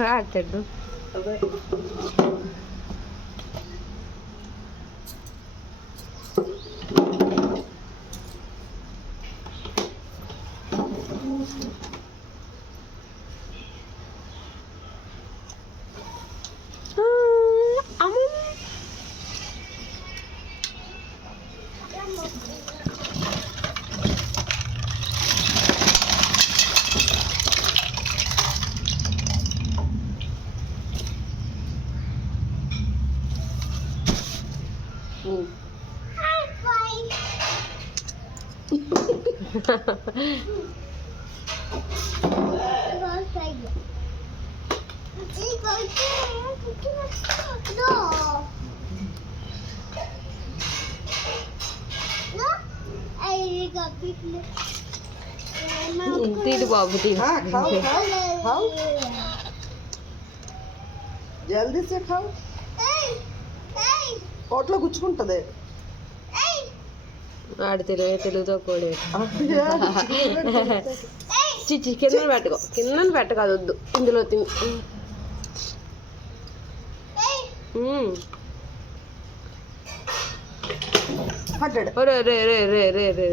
రాటడు तीन बाबू तीन खाओ खाओ जल्दी से खाओ కోట్లో గుచ్చుకుంటది ఆడు తెలుగుతో కోడి చిచ్చి కింద పెట్టుకో అది వద్దు ఇందులో తిని పడ్డాడు రే రే రే రే రే రే